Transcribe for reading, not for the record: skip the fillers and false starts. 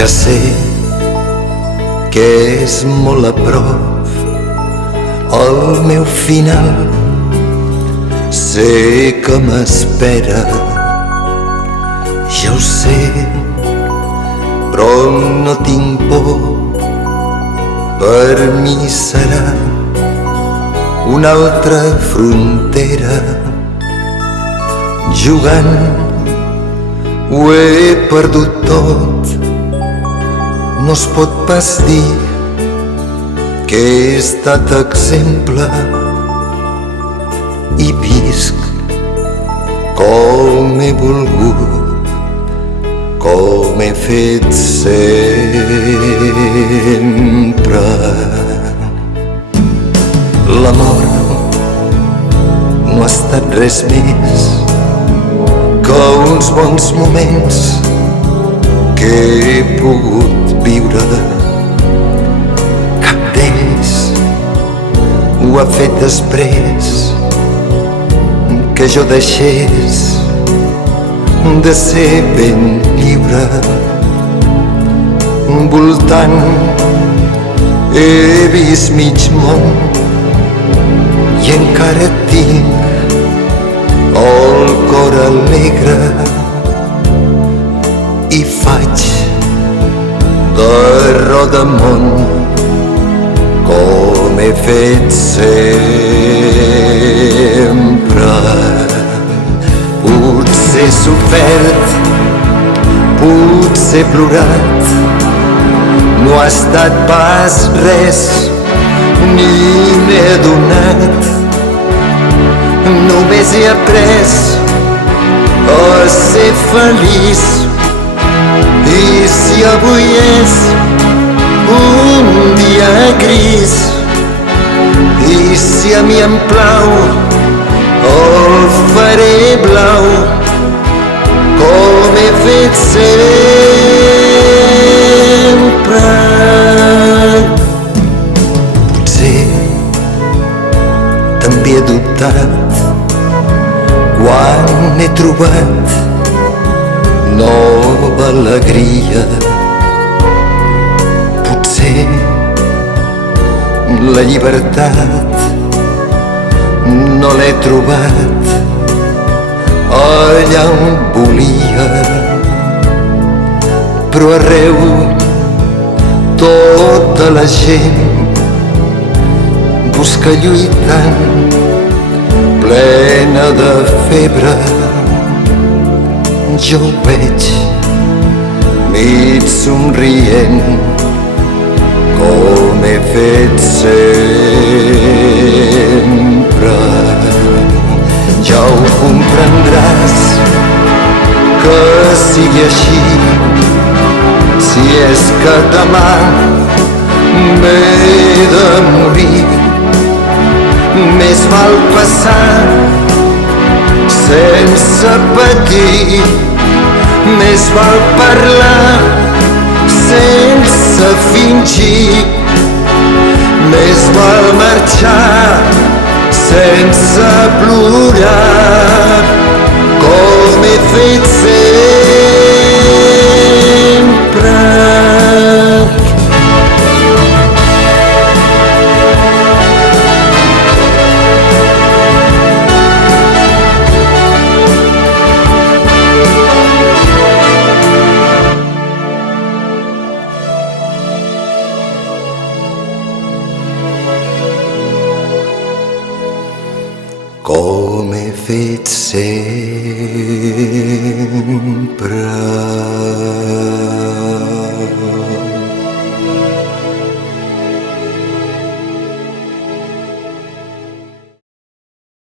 Ja sé que és molt a prop el meu final. Sé que m'espera, ja ho sé, però no tinc por. Per mi serà una altra frontera. Jugant ho he perdut tot. No es pot pas dir que he estat exemple i visc com he volgut, com he fet sempre. L'amor no ha estat res més que uns bons moments que he pogut viure. Cap d'ells ho ha fet després que jo deixés de ser ben lliure. Voltant he vist mig món i encara tinc el cor alegre i faig de rodamón com he fet sempre. Potser he sofert, potser he plorat, no ha estat pas res ni m'he adonat. Només he après a ser feliç. I si avui és un dia gris, i si a mi em plau, el faré blau com he fet sempre. Potser també he dubtat quan he trobat nova alegria. Potser la llibertat no l'he trobat allà on volia, però arreu tota la gent busca lluitant, plena de febre. Jo ho veig mig somrient com he fet sempre. Ja ho comprendràs que sigui així, si és que demà m'he de morir. Més val passar sense patir, més val parlar sense fingir, més val marxar sense plorar com he fet sempre. Com he fet sempre.